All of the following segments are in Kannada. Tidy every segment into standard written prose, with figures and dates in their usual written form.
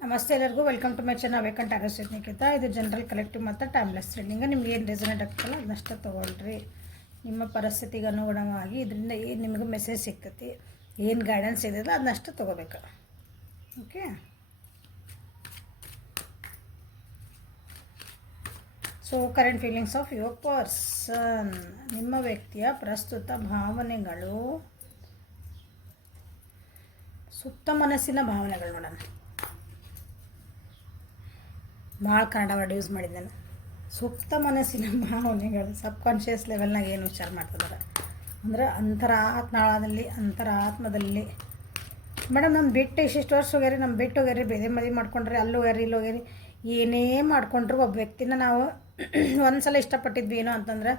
ನಮಸ್ತೆ ಎಲ್ಲರಿಗೂ welcome to my channel vacant Nikita. ಇದು ಜನರಲ್ ಕಲೆಕ್ಟಿವ್ ಮತ್ತು ಟೈಮ್ಲೆಸ್ ರೀಡಿಂಗ್. ನಿಮ್ಗೆ ಏನು ರೆಸನೇಟ್ ಆಗ್ತಲ್ಲ ಅದನ್ನಷ್ಟೇ ತೊಗೊಳ್ರಿ. ನಿಮ್ಮ ಪರಿಸ್ಥಿತಿಗೆ ಅನುಗುಣವಾಗಿ ಇದರಿಂದ ಏನು ನಿಮಗೆ ಮೆಸೇಜ್ ಸಿಗ್ತೈತಿ, ಏನು ಗೈಡೆನ್ಸ್ ಇದೆಯಲ್ಲ ಅದನ್ನಷ್ಟು ತೊಗೋಬೇಕು. Okay, so current feelings of your person. ನಿಮ್ಮ ವ್ಯಕ್ತಿಯ ಪ್ರಸ್ತುತ ಭಾವನೆಗಳು, ಸುಪ್ತ ಮನಸ್ಸಿನ ಭಾವನೆಗಳು ನೋಡೋಣ. ಭಾಳ ಕನ್ನಡ ವರ್ಡ್ ಯೂಸ್ ಮಾಡಿದ್ದೇನೆ. ಸುಪ್ತ ಮನಸ್ಸಿನ ಭಾವನೆಗಳು ಸಬ್ಕಾನ್ಷಿಯಸ್ ಲೆವೆಲ್ನಾಗ ಏನು ವಿಚಾರ ಮಾಡ್ತಿದ್ದಾರೆ ಅಂದ್ರೆ ಅಂತರಾತ್ಮದಲ್ಲಿ ಮೇಡಮ್ ನಮ್ಮ ಬಿಟ್ಟು ಇಷ್ಟಿಷ್ಟು ವರ್ಷ ಹೋಗ್ಯಾರಿ, ನಮ್ಮ ಬಿಟ್ಟು ಹೋಗ್ಯಾರಿ, ಬೇರೆ ಮದುವೆ ಮಾಡ್ಕೊಂಡ್ರೆ ಅಲ್ಲಿ ಹೋಗ್ಯಾರಿ ಇಲ್ಲಿ ಹೋಗ್ಯಾರಿ, ಏನೇ ಮಾಡ್ಕೊಂಡ್ರು ಒಬ್ಬ ವ್ಯಕ್ತಿನ ನಾವು ಒಂದು ಸಲ ಇಷ್ಟಪಟ್ಟಿದ್ವಿ ಏನೋ ಅಂತಂದ್ರೆ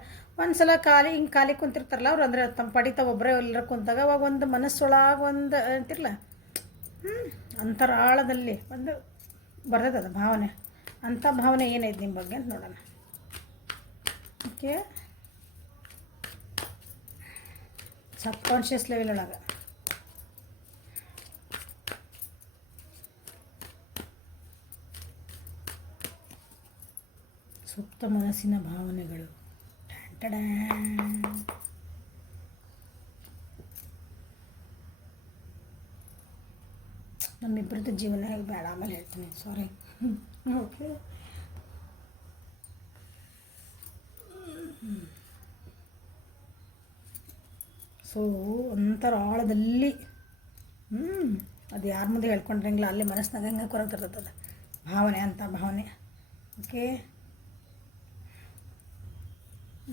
ಒಂದು ಸಲ ಖಾಲಿ ಕುಂತಿರ್ತಾರಲ್ಲ ಅವ್ರು, ಅಂದರೆ ತಮ್ಮ ಪಡಿತ ಒಬ್ಬರೇ ಎಲ್ಲರ ಕುಂತಾಗ ಅವಾಗ ಒಂದು ಮನಸ್ಸೊಳಗೆ ಒಂದು ಅಂತಿರಲ್ಲ ಅಂತರಾಳದಲ್ಲಿ ಒಂದು ಬರ್ತದೆ ಭಾವನೆ. ಅಂಥ ಭಾವನೆ ಏನೈತೆ ನಿಮ್ಮ ಬಗ್ಗೆ ಅಂತ ನೋಡೋಣ. ಓಕೆ, ಸಬ್ಕಾನ್ಷಿಯಸ್ ಲೆವೆಲ್ ಒಳಗೆ ಸುಪ್ತ ಮನಸ್ಸಿನ ಭಾವನೆಗಳು. ನಮ್ಮಿಬ್ಬರದ್ದು ಜೀವನ ಹೇಗೆ ಬೇಡ, ಆಮೇಲೆ ಹೇಳ್ತೀನಿ, ಸಾರಿ. ಓಕೆ, ಸೊ ಅಂತರಾಳದಲ್ಲಿ ಅದು ಯಾರ ಮುಂದೆ ಹೇಳ್ಕೊಂಡ್ರಂಗಿಲ್ಲ, ಅಲ್ಲಿ ಮನಸ್ಸಿನಾಗ ಹೆಂಗೆ ಕೊರಗ್ತಿರ್ತದೆ ಭಾವನೆ, ಅಂಥ ಭಾವನೆ. ಓಕೆ,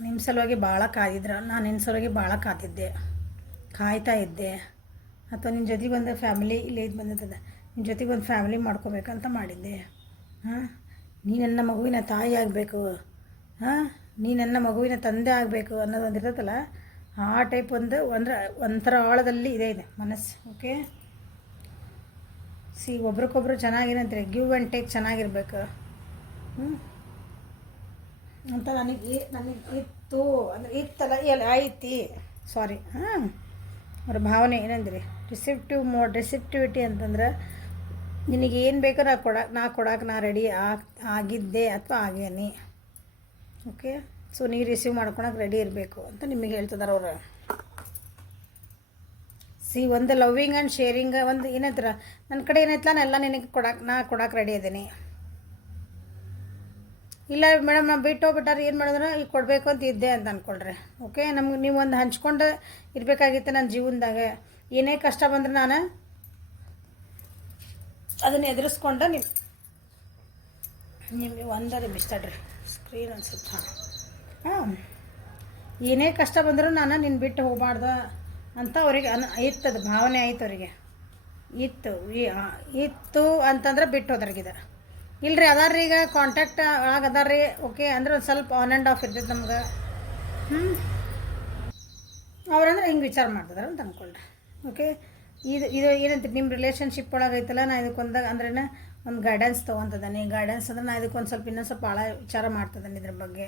ನಿಮ್ಮ ಸಲುವಾಗಿ ಭಾಳ ಕಾದಿದ್ರೆ, ನಾನು ನಿನ್ನ ಸಲುವಾಗಿ ಭಾಳ ಕಾಯ್ತಾ ಇದ್ದೆ, ಅಥವಾ ನಿನ್ನ ಜೊತೆಗೆ ಒಂದು ಫ್ಯಾಮಿಲಿ ಇಲ್ಲಿ ಇದು ಬಂದಿರ್ತದೆ, ನಿಮ್ಮ ಜೊತೆಗೆ ಒಂದು ಫ್ಯಾಮಿಲಿ ಮಾಡ್ಕೋಬೇಕಂತ ಮಾಡಿದ್ದೆ. ನೀ ನನ್ನ ಮಗುವಿನ ತಾಯಿ ಆಗಬೇಕು, ನೀ ನನ್ನ ಮಗುವಿನ ತಂದೆ ಆಗಬೇಕು ಅನ್ನೋದು ಒಂದು ಇರ್ತೈತಲ್ಲ, ಆ ಟೈಪ್ ಒಂದು ಒಂಥರ ಆಳದಲ್ಲಿ ಇದೆ ಮನಸ್ಸು. ಓಕೆ, ಒಬ್ರಿಗೊಬ್ರು ಚೆನ್ನಾಗಿರಂತಾರೆ, ಗಿವ್ ಆ್ಯಂಡ್ ಟೇಕ್ ಚೆನ್ನಾಗಿರ್ಬೇಕು ಅಂತ ನನಗೆ ಇತ್ತು ಅಂದರೆ ಇತ್ತಲ್ಲ ಎಲ್ಲ ಐತಿ, ಸಾರಿ. ಅವ್ರ ಭಾವನೆ ಏನಂದ್ರಿ ರಿಸೆಪ್ಟಿವಿಟಿ ಅಂತಂದ್ರೆ ನಿನಗೇನು ಬೇಕೋ ನಾ ಕೊಡಕ್ಕೆ ನಾ ರೆಡಿ ಆಗಿದ್ದೆ ಅಥವಾ ಆಗೇನಿ. ಓಕೆ, ಸೊ ನೀ ರಿಸೀವ್ ಮಾಡ್ಕೊಳಕ್ಕೆ ರೆಡಿ ಇರಬೇಕು ಅಂತ ನಿಮಗೆ ಹೇಳ್ತಿದ್ದಾರೆ ಅವರು. ಒಂದು ಲವ್ವಿಂಗ್ ಆ್ಯಂಡ್ ಶೇರಿಂಗ್, ಒಂದು ಏನೈತ್ರ ನನ್ನ ಕಡೆ ಏನೈತಲ್ಲ ಎಲ್ಲ ನಿನಗೆ ನಾ ಕೊಡಕ್ಕೆ ರೆಡಿ ಇದ್ದೀನಿ. ಇಲ್ಲ ಮೇಡಮ್ ನಾವು ಬಿಟ್ಟು ಹೋಗ್ಬಿಟ್ಟಾರೆ ಏನು ಮಾಡಿದ್ರೆ ಈಗ ಕೊಡಬೇಕು ಅಂತ ಇದ್ದೆ ಅಂತ ಅಂದ್ಕೊಳ್ರಿ. ಓಕೆ, ನಮ್ಗೆ ನೀವು ಒಂದು ಹಂಚ್ಕೊಂಡು ಇರಬೇಕಾಗಿತ್ತು ನನ್ನ ಜೀವನದಾಗ. ಏನೇ ಕಷ್ಟ ಬಂದ್ರೆ ನಾನು ಅದನ್ನು ಎದುರಿಸ್ಕೊಂಡು ನಿಮಗೆ ಒಂದರೆ ಮಿಸ್ತಾಡ್ರಿ ಸ್ಕ್ರೀನ್ ಅನ್ಸುತ್ತೆ. ಏನೇ ಕಷ್ಟ ಬಂದರೂ ನಾನು ನಿನ್ನ ಬಿಟ್ಟು ಹೋಗಬಾರ್ದು ಅಂತ ಅವ್ರಿಗೆ ಇತ್ತದು ಭಾವನೆ ಆಯ್ತು ಅವರಿಗೆ. ಇತ್ತು ಅಂತಂದ್ರೆ ಬಿಟ್ಟು ಹೋದ್ರಿಗಿದೆ. ಇಲ್ಲರಿ ಅದಾರ್ರಿ, ಈಗ ಕಾಂಟ್ಯಾಕ್ಟ್ ಅದಾರ್ರಿ. ಓಕೆ, ಅಂದ್ರೆ ಒಂದು ಸ್ವಲ್ಪ ಆನ್ ಆ್ಯಂಡ್ ಆಫ್ ಇರ್ತೈತೆ ನಮ್ಗೆ. ಅವ್ರಂದ್ರೆ ಹಿಂಗೆ ವಿಚಾರ ಮಾಡ್ತಿದಾರೆ ಅಂತ ಅಂದ್ಕೊಳ್ರಿ. ಓಕೆ, ಇದು ಏನಂತ ನಿಮ್ಮ ರಿಲೇಷನ್ಶಿಪ್ ಒಳಗೆ ಐತಲ್ಲ, ನಾ ಇದಕ್ಕೊಂದಾಗ ಅಂದ್ರೆ ಒಂದು ಗೈಡೆನ್ಸ್ ತೊಗೊತದಾನೆ. ಗೈಡೆನ್ಸ್ ಅಂದ್ರೆ ನಾ ಇದಕ್ಕೊಂದು ಸ್ವಲ್ಪ ಇನ್ನೊಂದು ಸ್ವಲ್ಪ ಭಾಳ ವಿಚಾರ ಮಾಡ್ತದಾನೆ ಇದ್ರ ಬಗ್ಗೆ.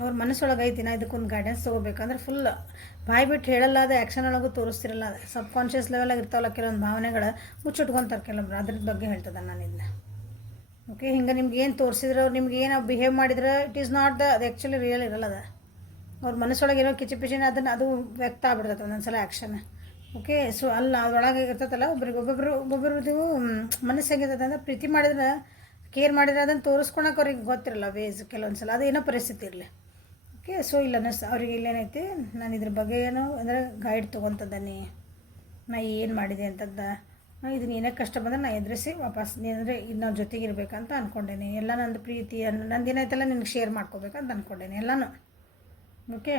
ಅವ್ರ ಮನಸ್ಸೊಳಗೆ ಐತಿ, ನಾ ಇದಕ್ಕೊಂದು ಗೈಡೆನ್ಸ್ ತೊಗೋಬೇಕಂದ್ರೆ ಫುಲ್ ಬಾಯಿ ಬಿಟ್ಟು ಹೇಳಲ್ಲ, ಅದು ಆ್ಯಕ್ಷನ್ ಒಳಗೂ ತೋರಿಸ್ತಿರಲ್ಲ. ಸಬ್ಕಾನ್ಷಿಯಸ್ ಲೆವೆಲಾಗಿ ಇರ್ತಾವಲ್ಲ ಕೆಲವೊಂದು ಭಾವನೆಗಳು, ಮುಚ್ಚಿಟ್ಕೊತಾರೆ ಕೆಲವೊಬ್ರು, ಅದ್ರ ಬಗ್ಗೆ ಹೇಳ್ತದೆ ನಾನು ಇದನ್ನ. ಓಕೆ, ಹಿಂಗೆ ನಿಮ್ಗೆ ಏನು ತೋರಿಸಿದ್ರೆ, ಅವ್ರು ನಿಮ್ಗೆ ಏನು ಬಿಹೇವ್ ಮಾಡಿದ್ರೆ ಇಟ್ ಈಸ್ ನಾಟ್ ಅದು ಆ್ಯಕ್ಚುಲಿ ರಿಯಲ್ ಇರಲ್ಲ. ಅದು ಅವ್ರ ಮನಸ್ಸೊಳಗೆ ಏನೋ ಕಿಚಿಪಿಚಿನ ಅದು ವ್ಯಕ್ತ ಆಗ್ಬಿಡ್ತೈತೆ ಒಂದೊಂದ್ಸಲ ಆ್ಯಕ್ಷನ್. ಓಕೆ, ಸೊ ಅದರೊಳಗೆ ಇರ್ತೈತಲ್ಲ ಒಬ್ಬೊಬ್ಬರದು ಮನಸ್ಸು ಹೆಂಗಿರ್ತೈತೆ ಅಂದರೆ ಪ್ರೀತಿ ಮಾಡಿದ್ರೆ, ಕೇರ್ ಮಾಡಿದ್ರೆ ಅದನ್ನು ತೋರಿಸ್ಕೊಳಕ್ಕೆ ಅವ್ರಿಗೆ ಗೊತ್ತಿರಲ್ಲ ವೇಸ್ ಕೆಲವೊಂದು ಸಲ, ಅದೇನೋ ಪರಿಸ್ಥಿತಿ ಇರಲಿ. ಓಕೆ, ಸೊ ಇಲ್ಲ ಅವ್ರಿಗೆ ಇಲ್ಲೇನೈತಿ, ನಾನು ಇದ್ರ ಬಗ್ಗೆ ಏನು ಅಂದರೆ ಗೈಡ್ ತೊಗೊತದ್ದಾನೆ, ನಾ ಏನು ಮಾಡಿದೆ ಅಂತದ್ದು, ಇದನ್ನ ಏನೇ ಕಷ್ಟ ಬಂದರೆ ನಾ ಎದುರಿಸಿ ವಾಪಸ್ ಅಂದರೆ ಇನ್ನೊಂದು ಜೊತೆಗಿರ್ಬೇಕಂತ ಅಂದ್ಕೊಂಡೇನೆ. ಎಲ್ಲ ನಂದು ಪ್ರೀತಿ ನಂದೇನೈತಲ್ಲ ನಿನಗೆ ಶೇರ್ ಮಾಡ್ಕೋಬೇಕಂತ ಅಂದ್ಕೊಂಡೇನೆ ಎಲ್ಲನೂ. ಓಕೆ,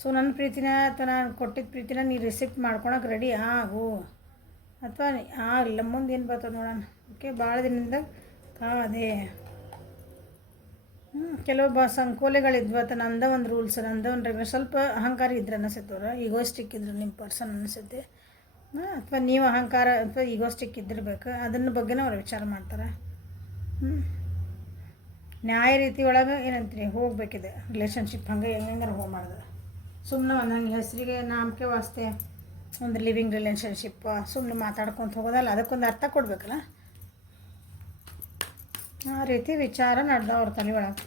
ಸೊ ನನ್ನ ಪ್ರೀತಿನ ಅಥವಾ ನಾನು ಕೊಟ್ಟಿದ್ದ ಪ್ರೀತಿನ ನೀನು ರಿಸಿಪ್ಟ್ ಮಾಡ್ಕೊಳಕ್ಕೆ ರೆಡಿ ಆಗು ಅಥವಾ ಆಗಲ್ಲ, ಮುಂದೆ ಏನು ಬರ್ತದೆ ನೋಡೋಣ. ಓಕೆ, ಭಾಳ ದಿನದಿಂದ ಕಾದೆ. ಕೆಲವೊಬ್ಬ ಸಂಕೋಲೆಗಳಿದ್ವು, ಅಥವಾ ನಂದ ಒಂದು ರೂಲ್ಸ್, ನಂದ ಒಂದು ರೆಗ್ಯುಲರ್, ಸ್ವಲ್ಪ ಅಹಂಕಾರ ಇದ್ರೆ ಅನ್ನಿಸುತ್ತವ್ರು, ಈಗೋಸ್ಟಿಕ್ ಇದ್ರು ನಿಮ್ಮ ಪರ್ಸನ್ ಅನಿಸುತ್ತೆ, ಅಥವಾ ನೀವು ಅಹಂಕಾರ ಅಥವಾ ಈಗೋಸ್ಟಿಕ್ ಇದ್ದಿರ್ಬೇಕು, ಅದನ್ನ ಬಗ್ಗೆನೂ ಅವ್ರು ವಿಚಾರ ಮಾಡ್ತಾರೆ. ನ್ಯಾಯ ರೀತಿ ಒಳಗೆ ಏನಂತೀರಿ ಹೋಗ್ಬೇಕಿದೆ ರಿಲೇಷನ್ಶಿಪ್, ಹಂಗೆ ಹೆಂಗಾರು ಹೋಗಿ ಮಾಡಿದ್ರೆ ಸುಮ್ಮನೆ ಒಂದಂಗೆ ಹೆಸರಿಗೆ ನಾಮಕೆ ವಾಸ್ತೆ ಒಂದು ಲಿವಿಂಗ್ ರಿಲೇಷನ್ಶಿಪ್ ಸುಮ್ಮನೆ ಮಾತಾಡ್ಕೊತ ಹೋಗೋದಲ್ಲ, ಅದಕ್ಕೊಂದು ಅರ್ಥ ಕೊಡಬೇಕಲ್ಲ. ಆ ರೀತಿ ವಿಚಾರ ನಡೆದ ಅವ್ರ ತಲೆ ಒಳಗೆ.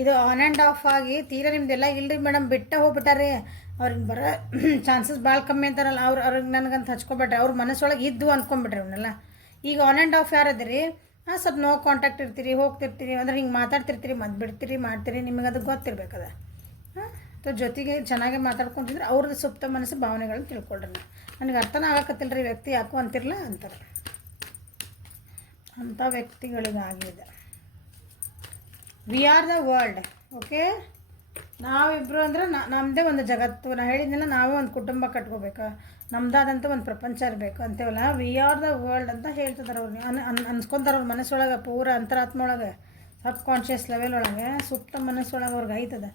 ಇದು ಆನ್ ಆ್ಯಂಡ್ ಆಫ್ ಆಗಿ ತೀರಾ ನಿಮ್ದೆಲ್ಲ ಇಲ್ಲರಿ ಮೇಡಮ್ ಬಿಟ್ಟ ಹೋಗ್ಬಿಟ್ಟಾರೆ, ಅವ್ರಿಗೆ ಬರೋ ಚಾನ್ಸಸ್ ಭಾಳ ಕಮ್ಮಿ ಅಂತಾರಲ್ಲ, ಅವ್ರಿಗೆ ನನಗಂತ ಹಚ್ಕೊಬೇಡ್ರಿ, ಅವ್ರ ಮನಸ್ಸೊಳಗೆ ಇದ್ದು ಅಂದ್ಕೊಂಬಿಟ್ರಿ ಅವನ್ನೆಲ್ಲ. ಈಗ ಆನ್ ಆ್ಯಂಡ್ ಆಫ್ ಯಾರದಿರಿ, ಸ್ವಲ್ಪ ನೋ ಕಾಂಟ್ಯಾಕ್ಟ್ ಇರ್ತೀರಿ, ಹೋಗ್ತಿರ್ತೀರಿ, ಅಂದ್ರೆ ಹಿಂಗೆ ಮಾತಾಡ್ತಿರ್ತೀರಿ, ಮತ್ತು ಬಿಡ್ತೀರಿ, ಮಾಡ್ತೀರಿ, ನಿಮಗೆ ಅದು ಗೊತ್ತಿರ್ಬೇಕದ. ಜೊತೆಗೆ ಚೆನ್ನಾಗಿ ಮಾತಾಡ್ಕೊಂತಿದ್ರೆ ಅವ್ರದ್ದು ಸುಪ್ತ ಮನಸ್ಸು ಭಾವನೆಗಳನ್ನ ತಿಳ್ಕೊಳ್ರಿ. ನನಗೆ ಅರ್ಥನ ಆಗಕತ್ತಿಲ್ಲ ರೀ ವ್ಯಕ್ತಿ ಯಾಕೋ ಅಂತಿರಲ್ಲ ಅಂತಾರೆ. ಅಂಥ ವ್ಯಕ್ತಿಗಳಿಗಾಗಿದೆ. We are the world. Okay, ನಾವಿಬ್ಬರು ಅಂದ್ರೆ ನಮ್ಮದೇ ಒಂದು ಜಗತ್ತು. ನಾನು ಹೇಳಿದ್ನಲ್ಲ, ನಾವೇ ಒಂದು ಕುಟುಂಬ ಕಟ್ಕೋಬೇಕು, ನಮ್ಮದಾದಂಥ ಒಂದು ಪ್ರಪಂಚ ಇರಬೇಕು ಅಂತೇವಲ್ಲ. ವಿ ಆರ್ ದ ವರ್ಲ್ಡ್ ಅಂತ ಹೇಳ್ತಿದ್ದಾರೆ ಅವ್ರು. ಅನ್ಸ್ಕೊತಾರೆ ಅವ್ರ ಮನಸ್ಸೊಳಗೆ, ಪೂರ ಅಂತರಾತ್ಮ ಒಳಗೆ, ಸಬ್ ಕಾನ್ಷಿಯಸ್ ಲೆವೆಲ್ ಒಳಗೆ, ಸುಪ್ತ ಮನಸ್ಸೊಳಗೆ ಅವ್ರಿಗೆ ಐತದ.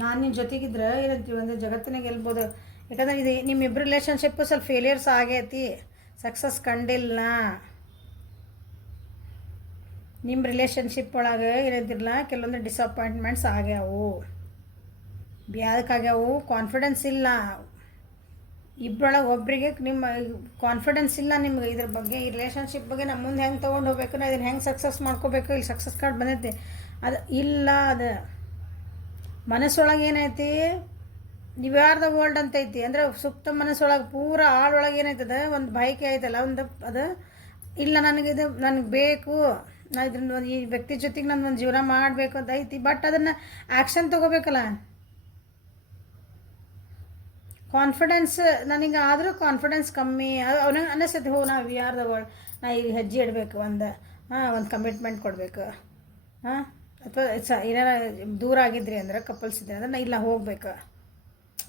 ನಾನು ನಿನ್ನ ಜೊತೆಗಿದ್ರೆ ಏನಂತೀವಿ ಅಂದರೆ ಜಗತ್ತಿನಾಗ ಗೆಲ್ಬೋದು. ಯಾಕಂದ್ರೆ ಇದು ನಿಮ್ಮಿಬ್ಬರು ರಿಲೇಷನ್ಶಿಪ್ಪು ಸ್ವಲ್ಪ ಫೇಲಿಯರ್ಸ್ ಆಗೈತಿ, ಸಕ್ಸಸ್ ಕಂಡಿಲ್ಲ. ನಿಮ್ಮ ರಿಲೇಷನ್ಶಿಪ್ ಒಳಗೆ ಏನಂತಿರಲ್ಲ, ಕೆಲವೊಂದು ಡಿಸಪಾಯಿಂಟ್ಮೆಂಟ್ಸ್ ಆಗ್ಯಾವು. ಯಾವ್ದಕ್ಕಾಗ್ಯಾವು? ಕಾನ್ಫಿಡೆನ್ಸ್ ಇಲ್ಲ ಇಬ್ಬರೊಳಗೆ. ಒಬ್ಬರಿಗೆ ನಿಮ್ಮ ಕಾನ್ಫಿಡೆನ್ಸ್ ಇಲ್ಲ ನಿಮ್ಗೆ ಇದ್ರ ಬಗ್ಗೆ, ಈ ರಿಲೇಷನ್ಶಿಪ್ ಬಗ್ಗೆ ನಮ್ಮ ಮುಂದೆ ಹೆಂಗೆ ತೊಗೊಂಡು ಹೋಗ್ಬೇಕು, ನಾ ಇದನ್ನು ಹೆಂಗೆ ಸಕ್ಸಸ್ ಮಾಡ್ಕೋಬೇಕು, ಇಲ್ಲಿ ಸಕ್ಸಸ್ ಕಾರ್ಡ್ ಬಂದೈತಿ, ಅದು ಇಲ್ಲ. ಅದು ಮನಸ್ಸೊಳಗೆ ಏನೈತಿ, ನೀವು ಯಾರ್ ದ ವರ್ಲ್ಡ್ ಅಂತ ಐತಿ ಅಂದರೆ ಸುಪ್ತ ಮನಸ್ಸೊಳಗೆ ಪೂರ ಆಳೊಳಗೆ ಏನೈತದ ಒಂದು ಬಯಕೆ ಐತಲ್ಲ, ಒಂದು ಅದು ಇಲ್ಲ, ನನಗಿದು ನನಗೆ ಬೇಕು, ನಾ ಇದ್ರಿಂದ ಈ ವ್ಯಕ್ತಿ ಜೊತೆಗೆ ನಾನು ಒಂದು ಜೀವನ ಮಾಡಬೇಕು ಅಂತ ಐತಿ. ಬಟ್ ಅದನ್ನು ಆ್ಯಕ್ಷನ್ ತೊಗೋಬೇಕಲ್ಲ. ಕಾನ್ಫಿಡೆನ್ಸ್ ನನಗೆ ಆದರೂ ಕಾನ್ಫಿಡೆನ್ಸ್ ಕಮ್ಮಿ. ಅವನಿಗೆ ಅನ್ನಿಸ್ತೈತಿ, ನಾ ವಿ ಆರ್ ದ ವರ್ಲ್ಡ್, ನಾ ಈಗ ಹೆಜ್ಜೆ ಇಡಬೇಕು, ಒಂದು ಕಮಿಟ್ಮೆಂಟ್ ಕೊಡಬೇಕು. ಅಥವಾ ಏನಾರ ದೂರ ಆಗಿದ್ರಿ ಅಂದ್ರೆ, ಕಪಲ್ಸ್ ಇದ್ರಿ ಅಂದ್ರೆ, ನಾ ಇಲ್ಲ ಹೋಗ್ಬೇಕು,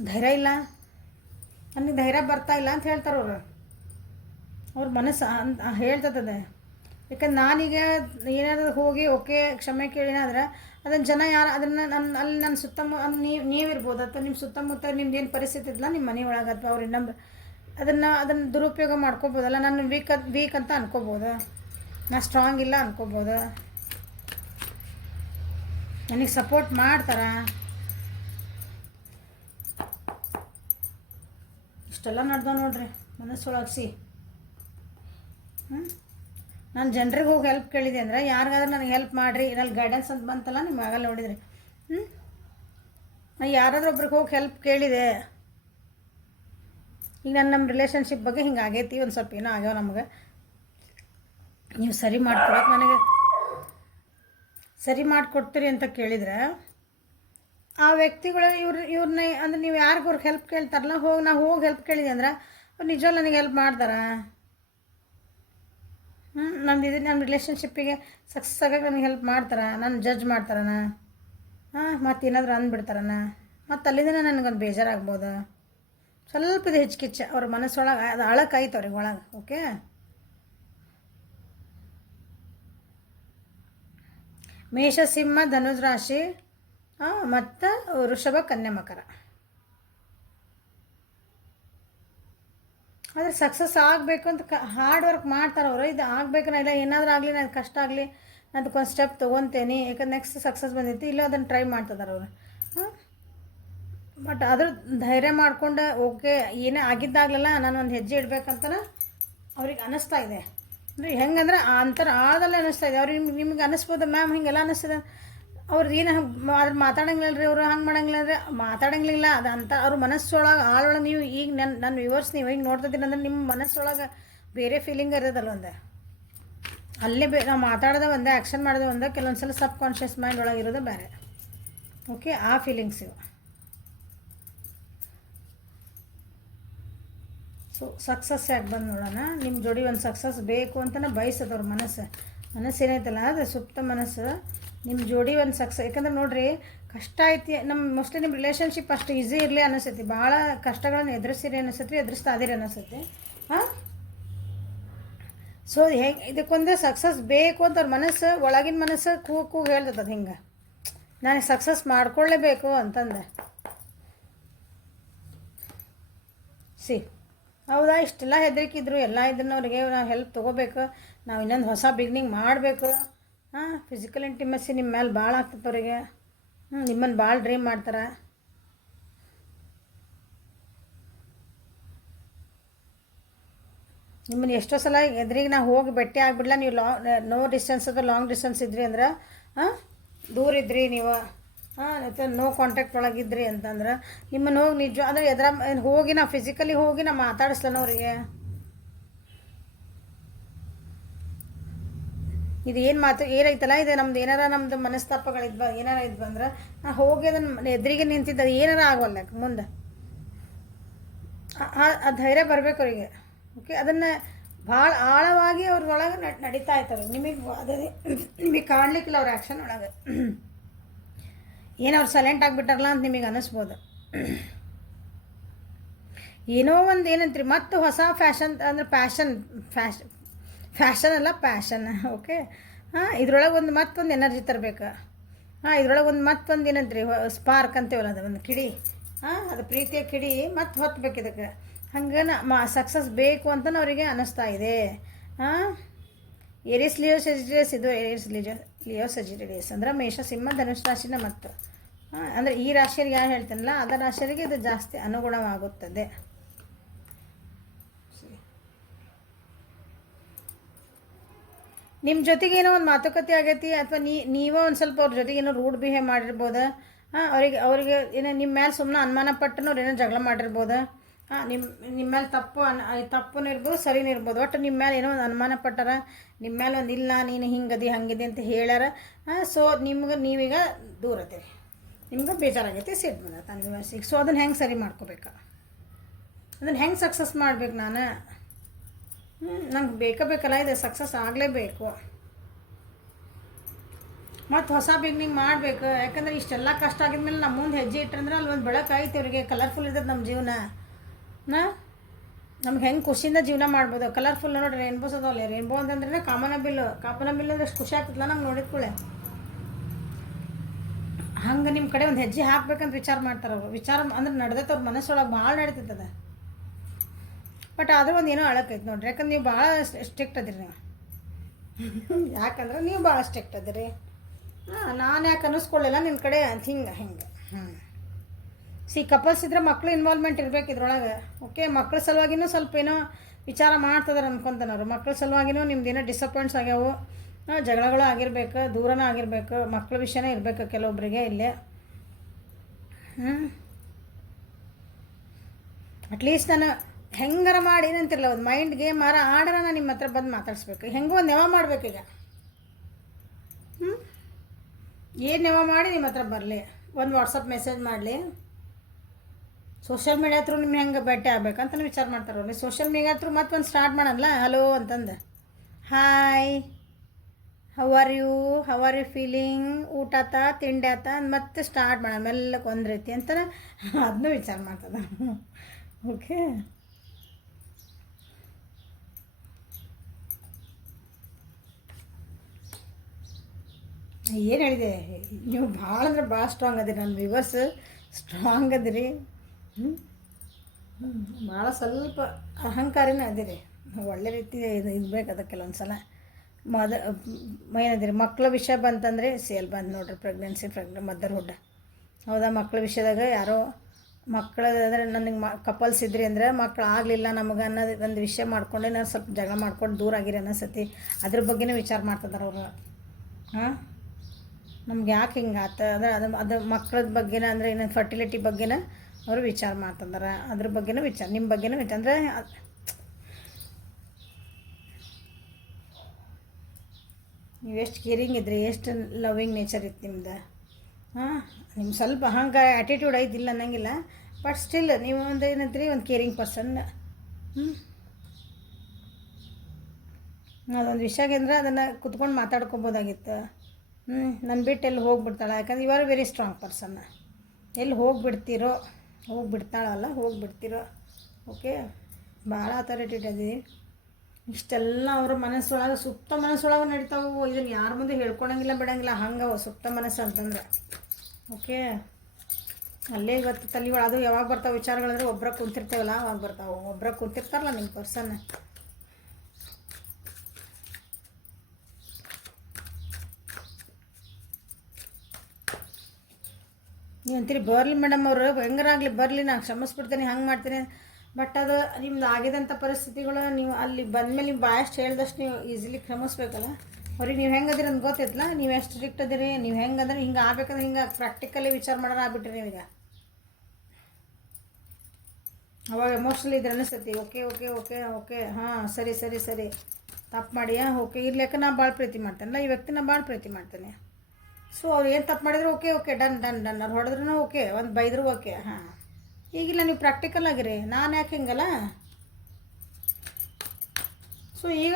ಧೈರ್ಯ ಇಲ್ಲ, ನನಗೆ ಧೈರ್ಯ ಬರ್ತಾ ಇಲ್ಲ ಅಂತ ಹೇಳ್ತಾರೆ ಅವರು. ಅವ್ರ ಮನಸ್ಸು ಹೇಳ್ತದೆ. ಯಾಕಂದ್ರೆ ನಾನೀಗ ಏನಾದರೂ ಹೋಗಿ ಓಕೆ ಕ್ಷಮೆ ಕೇಳಿನಾದ್ರೆ ಅದನ್ನು ಜನ ಯಾರು ಅದನ್ನು ಅಲ್ಲಿ ನನ್ನ ಸುತ್ತಮುತ್ತ ನೀವಿರ್ಬೋದು, ಅಥವಾ ನಿಮ್ಮ ಸುತ್ತಮುತ್ತ ನಿಮ್ದು ಏನು ಪರಿಸ್ಥಿತಿ ಇದ್ದಿಲ್ಲ ನಿಮ್ಮ ಮನೆ ಒಳಗೆ, ಅಥವಾ ಅವ್ರು ಇನ್ನೊಂದು ಅದನ್ನು ದುರುಪಯೋಗ ಮಾಡ್ಕೋಬೋದಲ್ಲ. ನಾನು ವೀಕ್ ಅಂತ ಅನ್ಕೋಬೋದು, ನಾ ಸ್ಟ್ರಾಂಗ್ ಇಲ್ಲ ಅನ್ಕೋಬೋದು, ನನಗೆ ಸಪೋರ್ಟ್ ಮಾಡ್ತಾರ. ಇಷ್ಟೆಲ್ಲ ನಡೆದ ನೋಡ್ರಿ ಮನಸ್ಸೊಳಗಿಸಿ. ನಾನು ಜನರಿಗೆ ಹೋಗಿ ಹೆಲ್ಪ್ ಕೇಳಿದೆ ಅಂದ್ರೆ, ಯಾರಿಗಾದ್ರೂ ನನಗೆ ಹೆಲ್ಪ್ ಮಾಡಿರಿ, ಇರಲ್ಲಿ ಗೈಡೆನ್ಸ್ ಅಂತ ಬಂತಲ್ಲ ನಿಮ್ಗೆ ಆಗಲ್ಲ ನೋಡಿದ್ರಿ. ನಾನು ಯಾರಾದ್ರೂ ಒಬ್ರಿಗೆ ಹೋಗಿ ಹೆಲ್ಪ್ ಕೇಳಿದೆ. ಈಗ ನಮ್ಮ ರಿಲೇಷನ್ಶಿಪ್ ಬಗ್ಗೆ ಹಿಂಗೆ ಆಗೈತಿ, ಒಂದು ಸ್ವಲ್ಪ ಏನೋ ಆಗ್ಯಾವ ನಮಗೆ, ನೀವು ಸರಿ ಮಾಡ್ಕೊಡಕ್ಕೆ ನನಗೆ ಸರಿ ಮಾಡಿಕೊಡ್ತೀರಿ ಅಂತ ಕೇಳಿದ್ರೆ, ಆ ವ್ಯಕ್ತಿಗಳು ಇವ್ರನ್ನ ಅಂದ್ರೆ ನೀವು ಯಾರಿಗವ್ರಿಗೆ ಹೆಲ್ಪ್ ಕೇಳ್ತಾರಲ್ಲ, ನಾವು ಹೋಗಿ ಹೆಲ್ಪ್ ಕೇಳಿದೆ ಅಂದ್ರೆ ಅವ್ರು ನಿಜವಲ್ಲ ನನಗೆ ಹೆಲ್ಪ್ ಮಾಡ್ತಾರೆ. ನಮ್ಮ ರಿಲೇಷನ್ಶಿಪ್ಪಿಗೆ ಸಕ್ಸಸ್ ಆಗೋಕ್ಕೆ ನನಗೆ ಹೆಲ್ಪ್ ಮಾಡ್ತಾರೆ, ನಾನು ಜಡ್ಜ್ ಮಾಡ್ತಾರಣ, ಮತ್ತು ಏನಾದರೂ ಅಂದ್ಬಿಡ್ತಾರಣ, ಮತ್ತು ಅಲ್ಲಿಂದ ನನಗೊಂದು ಬೇಜಾರಾಗ್ಬೋದು. ಸ್ವಲ್ಪ ಇದು ಹೆಚ್ಚಿಕಿಚ್ಚ ಅವ್ರ ಮನಸ್ಸೊಳಗೆ, ಅದು ಅಳಕಾಯ್ತು ಅವ್ರಿಗೆ ಒಳಗೆ. ಓಕೆ, ಮೇಷ ಸಿಂಹ ಧನುಜ್ ರಾಶಿ ಮತ್ತು ವೃಷಭ ಕನ್ಯಾ ಮಕರ. ಆದರೆ ಸಕ್ಸಸ್ ಆಗಬೇಕು ಅಂತ ಹಾರ್ಡ್ ವರ್ಕ್ ಮಾಡ್ತಾರೆ ಅವರು. ಇದು ಆಗಬೇಕನ್ನ ಇಲ್ಲ, ಏನಾದರೂ ಆಗಲಿ, ನಾನು ಕಷ್ಟ ಆಗಲಿ, ನಾನು ಅದಕ್ಕೊಂದು ಸ್ಟೆಪ್ ತೊಗೊತೇನೆ, ಯಾಕಂದ್ರೆ ನೆಕ್ಸ್ಟ್ ಸಕ್ಸಸ್ ಬಂದೈತಿ, ಇಲ್ಲ ಅದನ್ನು ಟ್ರೈ ಮಾಡ್ತಿದ್ದಾರೆ ಅವರು. ಬಟ್ ಅದ್ರ ಧೈರ್ಯ ಮಾಡ್ಕೊಂಡು ಓಕೆ ಏನೇ ಆಗಿದ್ದಾಗಲೆಲ್ಲ ನಾನು ಒಂದು ಹೆಜ್ಜೆ ಇಡಬೇಕಂತನ ಅವ್ರಿಗೆ ಅನ್ನಿಸ್ತಾ ಇದೆ. ಅಂದರೆ ಹೆಂಗಂದ್ರೆ ಆಳದಲ್ಲೇ ಅನ್ನಿಸ್ತಾ ಇದೆ ಅವ್ರಿಗೆ. ನಿಮ್ಗೆ ಅನ್ನಿಸ್ಬೋದು ಮ್ಯಾಮ್ ಹಿಂಗೆಲ್ಲ ಅನ್ನಿಸ್ತದೆ, ಅವ್ರದ್ದು ಏನು ಅದ್ರ ಮಾತಾಡಂಗಿಲ್ಲ ರೀ, ಅವರು ಹಂಗೆ ಮಾಡಂಗಿಲ್ಲ ಅಂದರೆ ಮಾತಾಡಂಗಿಲ್ಲ. ಅದು ಅಂತ ಅವ್ರ ಮನಸ್ಸೊಳಗೆ ಆಳೊಳಗೆ ನೀವು ಈಗ ನನ್ನ ವ್ಯೂವರ್ಸ್ ನೀವು ಹಿಂಗೆ ನೋಡ್ತಿದ್ದೀನಿ ಅಂದ್ರೆ ನಿಮ್ಮ ಮನಸ್ಸೊಳಗೆ ಬೇರೆ ಫೀಲಿಂಗ್ ಇರೋದಲ್ಲ ಒಂದು, ಅಲ್ಲೇ ನಾವು ಮಾತಾಡೋದು ಒಂದೇ, ಆ್ಯಕ್ಷನ್ ಮಾಡೋದು ಒಂದೇ, ಕೆಲವೊಂದು ಸಲ ಸಬ್ ಕಾನ್ಷಿಯಸ್ ಮೈಂಡ್ ಒಳಗೆ ಇರೋದು ಬೇರೆ. ಓಕೆ, ಆ ಫೀಲಿಂಗ್ಸ್ ಇವು. ಸೊ ಸಕ್ಸಸ್ ಯಾಕೆ ಬಂದು ನೋಡೋಣ. ನಿಮ್ಮ ಜೋಡಿ ಒಂದು ಸಕ್ಸಸ್ ಬೇಕು ಅಂತಲೇ ಬಯಸೋದು ಅವ್ರ ಮನಸ್ಸು ಏನೈತಲ್ಲ, ಅದು ಸುಪ್ತ ಮನಸ್ಸು ನಿಮ್ಮ ಜೋಡಿ ಒಂದು ಸಕ್ಸಸ್. ಯಾಕಂದ್ರೆ ನೋಡಿರಿ, ಕಷ್ಟ ಐತಿ ಮೋಸ್ಟ್ಲಿ ನಿಮ್ಮ ರಿಲೇಷನ್ಶಿಪ್ ಅಷ್ಟು ಈಸಿ ಇರಲಿ ಅನ್ನಿಸ್ತೈತಿ, ಭಾಳ ಕಷ್ಟಗಳನ್ನು ಎದುರಿಸಿರಿ ಅನ್ನಿಸ್ತೈತಿ, ಎದುರಿಸ್ತಾ ಅದಿರಿ ಅನ್ನಿಸ್ತೈತಿ. ಸೊ ಇದಕ್ಕೊಂದೇ ಸಕ್ಸಸ್ ಬೇಕು ಅಂತ ಅವ್ರ ಮನಸ್ಸು, ಒಳಗಿನ ಮನಸ್ಸು ಕೂಗು ಹೇಳ್ತದೆ ಹಿಂಗೆ, ನಾನು ಸಕ್ಸಸ್ ಮಾಡ್ಕೊಳ್ಳೇಬೇಕು ಅಂತಂದೆ. ಸಿ ಹೌದಾ, ಇಷ್ಟೆಲ್ಲ ಹೆದರಿಕಿದ್ರು ಎಲ್ಲ ಇದನ್ನು ಅವ್ರಿಗೆ ನಾವು ಹೆಲ್ಪ್ ತೊಗೋಬೇಕು, ನಾವು ಇನ್ನೊಂದು ಹೊಸ ಬಿಗ್ನಿಂಗ್ ಮಾಡಬೇಕು. ಫಿಸಿಕಲ್ ಇಂಟಿಮೆಸಿ ನಿಮ್ಮ ಮೇಲೆ ಭಾಳ ಆಗ್ತದೆ ಅವರಿಗೆ. ನಿಮ್ಮನ್ನು ಭಾಳ ಡ್ರೀಮ್ ಮಾಡ್ತಾರೆ. ನಿಮ್ಮನ್ನು ಎಷ್ಟೋ ಸಲ ಎದುರಿಗೆ ನಾವು ಹೋಗಿ ಭೇಟಿ ಆಗಿಬಿಡ್ಲ, ನೀವು ನೋ ಡಿಸ್ಟೆನ್ಸ್ ಅಥವಾ ಲಾಂಗ್ ಡಿಸ್ಟೆನ್ಸ್ ಇದ್ರಿ ಅಂದ್ರೆ ದೂರ ಇದ್ರಿ ನೀವು, ಅಥವಾ ನೋ ಕಾಂಟ್ಯಾಕ್ಟ್ ಒಳಗಿದ್ರಿ ಅಂತಂದ್ರೆ ನಿಮ್ಮನ್ನು ಹೋಗಿ ನಿಜ ಅಂದರೆ ಹೋಗಿ ನಾವು ಫಿಸಿಕಲಿ ಹೋಗಿ ನಾವು ಮಾತಾಡಿಸ್ಲನ ಅವರಿಗೆ. ಇದು ಏನು ಮಾತು ಏನೈತಲ್ಲ, ಇದು ನಮ್ದು ಏನಾರ ನಮ್ಮದು ಮನಸ್ತಾಪಗಳಿದ್ವ ಏನಾರ ಇದ್ವಂದ್ರೆ ಹೋಗಿ ಅದನ್ನು ಎದುರಿಗೆ ನಿಂತಿದ್ದು ಏನಾರ ಆಗೋಲ್ಲ ಮುಂದೆ. ಆ ಧೈರ್ಯ ಬರಬೇಕು ಅವರಿಗೆ. ಓಕೆ, ಅದನ್ನು ಭಾಳ ಆಳವಾಗಿ ಅವ್ರ ಒಳಗೆ ನಡೀತಾ ಇರ್ತಾರೆ. ನಿಮಗೆ ಅದೇ ನಿಮಗೆ ಕಾಣಲಿಕ್ಕಿಲ್ಲ ಅವ್ರ ಆ್ಯಕ್ಷನ್ ಒಳಗೆ. ಏನು ಅವ್ರು ಸೈಲೆಂಟ್ ಆಗಿಬಿಟ್ಟಾರಲ್ಲ ಅಂತ ನಿಮಗೆ ಅನ್ನಿಸ್ಬೋದು. ಏನೋ ಒಂದು ಏನಂತೀರಿ ಮತ್ತು ಹೊಸ ಫ್ಯಾಷನ್ ಅಂದರೆ ಫ್ಯಾಷನ್ ಅಲ್ಲ ಪ್ಯಾಷನ್. ಓಕೆ, ಇದ್ರೊಳಗೆ ಒಂದು ಮತ್ತೊಂದು ಎನರ್ಜಿ ತರಬೇಕು. ಇದ್ರೊಳಗೆ ಒಂದು ಮತ್ತೊಂದು ಏನಂತೀರಿ ಸ್ಪಾರ್ಕ್ ಅಂತೀವಲ್ಲ, ಅದು ಒಂದು ಕಿಡಿ, ಅದು ಪ್ರೀತಿಯ ಕಿಡಿ ಮತ್ತು ಹೊತ್ತಬೇಕು ಇದಕ್ಕೆ. ಹಂಗೆ ಸಕ್ಸಸ್ ಬೇಕು ಅಂತ ಅವರಿಗೆ ಅನ್ನಿಸ್ತಾ ಇದೆ. ಏರಿಸ್ ಲಿಯೋ ಸಜಿಟೇರಿಯಸ್, ಇದು ಏರಿಸ್ ಲಿಯೋ ಸಜಿಟೇರಿಯಸ್ ಅಂದ್ರೆ ಮೇಷ ಸಿಂಹ ಧನುಷ್ ರಾಶಿನ ಮತ್ತು ಅಂದರೆ ಈ ರಾಶಿಯರಿಗೆ ಯಾರು ಹೇಳ್ತಾನಲ್ಲ ಅದರ ರಾಶಿಯರಿಗೆ ಇದು ಜಾಸ್ತಿ ಅನುಗುಣವಾಗುತ್ತದೆ. ನಿಮ್ಮ ಜೊತೆಗೆ ಏನೋ ಒಂದು ಮಾತುಕತೆ ಆಗೈತಿ, ಅಥವಾ ನೀವೋ ಒಂದು ಸ್ವಲ್ಪ ಅವ್ರ ಜೊತೆಗೆ ಏನೋ ರೂಡ್ ಬಿಹೇವ್ ಮಾಡಿರ್ಬೋದು. ಅವ್ರಿಗೆ ಏನೋ ನಿಮ್ಮ ಮೇಲೆ ಸುಮ್ಮನೆ ಅನುಮಾನ ಪಟ್ಟನು ಅವ್ರು ಏನೋ ಜಗಳ ಮಾಡಿರ್ಬೋದು. ನಿಮ್ಮ ಮೇಲೆ ತಪ್ಪು ಇರ್ಬೋದು, ಸರಿನೂ ಇರ್ಬೋದು. ಒಟ್ಟು ನಿಮ್ಮ ಮೇಲೆ ಏನೋ ಒಂದು ಅನುಮಾನ ಪಟ್ಟಾರ, ನಿಮ್ಮ ಮೇಲೆ ಒಂದು ಇಲ್ಲ ನೀನು ಹಿಂಗದಿ ಹಂಗಿದೆ ಅಂತ ಹೇಳ್ಯಾರ. ಸೊ ನೀವೀಗ ದೂರ ಅದಿರಿ, ನಿಮ್ಗೆ ಬೇಜಾರಾಗೈತಿ, ಸಿಟ್ಟು ಬಂದೈತೆ ನನ್ನ ವ್ಯವಸ್ಥೆಗೆ. ಸೊ ಅದನ್ನು ಹೆಂಗೆ ಸರಿ ಮಾಡ್ಕೋಬೇಕು, ಅದನ್ನು ಹೆಂಗೆ ಸಕ್ಸಸ್ ಮಾಡ್ಬೇಕು ನಾನು, ನಂಗೆ ಬೇಕಲ್ಲ, ಇದೆ ಸಕ್ಸಸ್ ಆಗಲೇಬೇಕು. ಮತ್ತು ಹೊಸ ಬಿಗ್ನಿಂಗ್ ಮಾಡಬೇಕು. ಯಾಕಂದ್ರೆ ಇಷ್ಟೆಲ್ಲ ಕಷ್ಟ ಆಗಿದ್ಮೇಲೆ ನಮ್ಮ ಮುಂದೆ ಹೆಜ್ಜೆ ಇಟ್ಟಂದ್ರೆ ಅಲ್ಲಿ ಒಂದು ಬೆಳಕು ಐತೆ ಅವ್ರಿಗೆ. ಕಲರ್ಫುಲ್ ಇರ್ತದೆ ನಮ್ಮ ಜೀವನ. ನಮ್ಗೆ ಹೆಂಗೆ ಖುಷಿಯಿಂದ ಜೀವನ ಮಾಡ್ಬೋದು. ಕಲರ್ಫುಲ್ ನೋಡಿರಿ, ರೇನ್ಬೋಸ್ ಅದಾವಲ್ಲ, ರೇನ್ಬೋ ಅಂತಂದ್ರೆ ಕಾಮನಬಿಲ್ಲು ಅಂದ್ರೆ ಎಷ್ಟು ಖುಷಿ ಆಗ್ತದಲ್ಲ ನಮ್ಗೆ ನೋಡಿದ್ಕೊಳ್ಳೆ. ಹಂಗೆ ನಿಮ್ಮ ಕಡೆ ಒಂದು ಹೆಜ್ಜೆ ಹಾಕ್ಬೇಕಂತ ವಿಚಾರ ಮಾಡ್ತಾರೆ ಅವರು. ವಿಚಾರ ಅಂದ್ರೆ ನಡೆದೈತೆ ಅವ್ರ ಮನಸ್ಸೊಳಗೆ ಭಾಳ ನಡೀತದೆ. ಬಟ್ ಆದರೂ ಒಂದು ಏನೋ ಅಳಕೈತೆ ನೋಡ್ರಿ. ಯಾಕಂದ್ರೆ ನೀವು ಭಾಳ ಸ್ಟ್ರಿಕ್ಟ್ ಅದಿರಿ ನೀವು. ಯಾಕಂದ್ರೆ ನೀವು ಭಾಳ ಸ್ಟ್ರಿಕ್ಟ್ ಅದಿರಿ. ನಾನು ಯಾಕೆ ಅನ್ನಿಸ್ಕೊಳ್ಳಿಲ್ಲ ನಿನ್ನ ಕಡೆ ಅಂತ ಹಿಂಗೆ. ಕಪಲ್ಸ್ ಇದ್ರೆ ಮಕ್ಕಳು ಇನ್ವಾಲ್ವ್ಮೆಂಟ್ ಇರಬೇಕು ಇದ್ರೊಳಗೆ. ಓಕೆ, ಮಕ್ಕಳ ಸಲುವಾಗಿನೂ ಸ್ವಲ್ಪ ಏನೋ ವಿಚಾರ ಮಾಡ್ತಿದಾರೆ ಅನ್ಕೊತಾನವ್ರು. ಮಕ್ಕಳ ಸಲುವಾಗಿನೂ ನಿಮ್ದೇನೋ ಡಿಸಪಾಯಿಂಟ್ಸ್ ಆಗ್ಯಾವು, ಜಗಳಗಳು ಆಗಿರ್ಬೇಕು, ದೂರನೂ ಆಗಿರ್ಬೇಕು, ಮಕ್ಕಳ ವಿಷಯನೇ ಇರಬೇಕು ಕೆಲವೊಬ್ಬರಿಗೆ ಇಲ್ಲೇ. ಅಟ್ಲೀಸ್ಟ್ ನಾನು ಹೆಂಗಾರ ಮಾಡಿ ಏನಂತಿರಲ್ಲ, ಒಂದು ಮೈಂಡ್ ಗೇಮ್ ಆಡೋಣ ನಾನು ನಿಮ್ಮ ಹತ್ರ ಬಂದು ಮಾತಾಡಿಸ್ಬೇಕು. ಹೆಂಗೋ ಒಂದು ನೆವ ಮಾಡಬೇಕೀಗ. ಏನು ನೆವ ಮಾಡಿ ನಿಮ್ಮ ಹತ್ರ ಬರಲಿ, ಒಂದು ವಾಟ್ಸಪ್ ಮೆಸೇಜ್ ಮಾಡಲಿ. ಸೋಷಿಯಲ್ ಮೀಡಿಯಾ ಹತ್ರ ನಿಮ್ಗೆ ಹೆಂಗೆ ಭೇಟಿ ಆಗ್ಬೇಕಂತ ವಿಚಾರ ಮಾಡ್ತಾರೆ ಅವ್ರು. ಸೋಷಿಯಲ್ ಮೀಡಿಯಾ ಹತ್ರ ಮತ್ತೊಂದು ಸ್ಟಾರ್ಟ್ ಮಾಡಲ್ಲ, ಹಲೋ ಅಂತಂದು, hi how are you feeling, ಊಟ ಆತ ತಿಂಡಿ ಆತ ಮತ್ತೆ ಸ್ಟಾರ್ಟ್ ಮಾಡೋಣ ಮೆಲ್ಲಕ್ಕೆ ಒಂದು ರೀತಿ ಅಂತ ಅದನ್ನೂ ವಿಚಾರ ಮಾಡ್ತದೆ. ಓಕೆ, ಏನು ಹೇಳಿದೆ, ನೀವು ಭಾಳ ಅಂದ್ರೆ ಭಾಳ ಸ್ಟ್ರಾಂಗ್ ಅದಿರಿ. ನನ್ನ ವ್ಯೂವರ್ಸ್ ಸ್ಟ್ರಾಂಗ್ ಅದಿರಿ. ಭಾಳ ಸ್ವಲ್ಪ ಅಹಂಕಾರಿನೇ ಅದಿರಿ. ಒಳ್ಳೆ ರೀತಿ ಇರ್ಬೇಕು ಅದಕ್ಕೆ ಕೆಲವೊಂದು ಸಲ. ಏನದಿರಿ, ಮಕ್ಕಳ ವಿಷಯ ಬಂತಂದರೆ ಸೇಲ್ ಬಂದು ನೋಡ್ರಿ, ಪ್ರೆಗ್ನೆನ್ಸಿ ಮದರ್ಹುಡ್. ಹೌದಾ, ಮಕ್ಕಳ ವಿಷಯದಾಗ ಯಾರೋ ಮಕ್ಕಳಾದ್ರೆ ನನಗೆ ಕಪಲ್ಸ್ ಇದ್ರಿ ಅಂದ್ರೆ ಮಕ್ಕಳು ಆಗಲಿಲ್ಲ ನಮಗೆ ಅನ್ನೋದು ಒಂದು ವಿಷಯ ಮಾಡ್ಕೊಂಡೆ ನಾನು ಸ್ವಲ್ಪ ಜಗಳ ಮಾಡ್ಕೊಂಡು ದೂರ ಆಗಿರಿ ಅನ್ನಿಸತಿ. ಅದ್ರ ಬಗ್ಗೆನೇ ವಿಚಾರ ಮಾಡ್ತಿದ್ದಾರೆ ಅವರು. ನಮ್ಗೆ ಯಾಕೆ ಹಿಂಗೆ ಆತ ಅಂದರೆ ಅದು ಮಕ್ಕಳ ಬಗ್ಗೆನ ಅಂದರೆ ಏನು ಫರ್ಟಿಲಿಟಿ ಬಗ್ಗೆನ ಅವರು ವಿಚಾರ ಮಾಡ್ತಿದ್ದಾರೆ. ಅದ್ರ ಬಗ್ಗೆನೂ ವಿಚಾರ, ನಿಮ್ಮ ಬಗ್ಗೆನೂ ವಿಚಾರ ಅಂದರೆ ನೀವು ಎಷ್ಟು ಕೇರಿಂಗ್ ಇದ್ರಿ, ಎಷ್ಟು ಲವಿಂಗ್ ನೇಚರ್ ಇತ್ತು ನಿಮ್ದು. ನಿಮ್ಮ ಸ್ವಲ್ಪ ಹಂಗೆ ಆ್ಯಟಿಟ್ಯೂಡ್ ಐತಿಲ್ಲ ಅನ್ನಂಗಿಲ್ಲ, ಬಟ್ ಸ್ಟಿಲ್ ನೀವು ಒಂದು ಏನಂತೀರಿ, ಒಂದು ಕೇರಿಂಗ್ ಪರ್ಸನ್. ಅದೊಂದು ವಿಷಯ ಅಂದರೆ ಅದನ್ನು ಕುತ್ಕೊಂಡು ಮಾತಾಡ್ಕೊಬೋದಾಗಿತ್ತು. ನನ್ನ ಬಿಟ್ಟು ಎಲ್ಲಿ ಹೋಗಿಬಿಡ್ತಾಳೆ, ಯಾಕಂದ್ರೆ you are very strong person. ಎಲ್ಲಿ ಹೋಗಿಬಿಡ್ತೀರೋ, ಹೋಗಿಬಿಡ್ತೀರೋ. ಓಕೆ, ಭಾಳ ಅಥಾರಿಟೇಟ್ ಅದೀವಿ. ಇಷ್ಟೆಲ್ಲ ಅವ್ರ ಮನಸ್ಸೊಳಗೆ ಸುಪ್ತ ಮನಸ್ಸೊಳಗೆ ನಡೀತಾವು. ಇದನ್ನು ಯಾರ ಮುಂದೆ ಹೇಳ್ಕೊಳಂಗಿಲ್ಲ ಬಿಡಂಗಿಲ್ಲ, ಹಂಗೆ ಸುಪ್ತ ಮನಸ್ಸು ಅಂತಂದ್ರೆ. ಓಕೆ, ಅಲ್ಲೇ ಇವತ್ತು ತಲೆ ಒಳಗೆ ಅದು ಯಾವಾಗ ಬರ್ತಾವೆ ವಿಚಾರಗಳಂದ್ರೆ ಒಬ್ಬರ ಕುಂತಿರ್ತೇವಲ್ಲ ಅವಾಗ ಬರ್ತಾವೆ. ಒಬ್ಬರ ಕುಂತಿರ್ತಾರಲ್ಲ ನಿಮ್ಮ ಪರ್ಸನ್. ನೀವು ಅಂತೀರಿ ಬರಲಿ ಮೇಡಮ್ ಅವರು ಹೆಂಗಾರಾಗಲಿ ಬರಲಿ, ನಾನು ಕ್ಷಮಿಸ್ಬಿಡ್ತೀನಿ, ಹಂಗೆ ಮಾಡ್ತೀನಿ. ಬಟ್ ಅದು ನಿಮ್ದು ಆಗಿದಂಥ ಪರಿಸ್ಥಿತಿಗಳು ನೀವು ಅಲ್ಲಿ ಬಂದಮೇಲೆ ನೀವು ಬಾಯಷ್ಟು ಹೇಳ್ದಷ್ಟು ನೀವು ಈಸಿಲಿ ಕ್ಷಮಿಸ್ಬೇಕಲ್ಲ. ಅವ್ರಿಗೆ ನೀವು ಹೆಂಗೆ ಅದಿರಿ ಅಂತ ಗೊತ್ತೈತಲ್ಲ, ನೀವು ಎಷ್ಟು ಸ್ಟ್ರಿಕ್ಟ್ ಅದಿರಿ, ನೀವು ಹೆಂಗೆ ಅಂದ್ರೆ ಹಿಂಗೆ ಆಗ್ಬೇಕಂದ್ರೆ ಹಿಂಗೆ ಪ್ರಾಕ್ಟಿಕಲಿ ವಿಚಾರ ಮಾಡೋಣ ಆಗ್ಬಿಟ್ರಿ ನೀವೀಗ. ಅವಾಗ ಎಮೋಷ್ನಲಿ ಇದ್ರೆ ಅನಿಸ್ತೈತಿ, ಓಕೆ ಓಕೆ ಓಕೆ ಓಕೆ ಹಾಂ ಸರಿ ಸರಿ ಸರಿ ತಪ್ಪು ಮಾಡಿಯಾ, ಓಕೆ ಇರ್ಲಿಕ್ಕೆ ನಾ ಭಾಳ ಪ್ರೀತಿ ಮಾಡ್ತೇನೆ, ಈ ವ್ಯಕ್ತಿನ ಭಾಳ ಪ್ರೀತಿ ಮಾಡ್ತೇನೆ. ಸೊ ಅವ್ರು ಏನು ತಪ್ಪು ಮಾಡಿದ್ರು okay okay done done done, ಅವ್ರು ಹೊಡೆದ್ರೂ ಓಕೆ, ಒಂದು ಬೈದ್ರು ಓಕೆ. ಹಾಂ ಈಗಿಲ್ಲ, ನೀವು ಪ್ರಾಕ್ಟಿಕಲ್ ಆಗಿರಿ, ನಾನು ಯಾಕೆ ಹಿಂಗಲ್ಲ. ಸೊ ಈಗ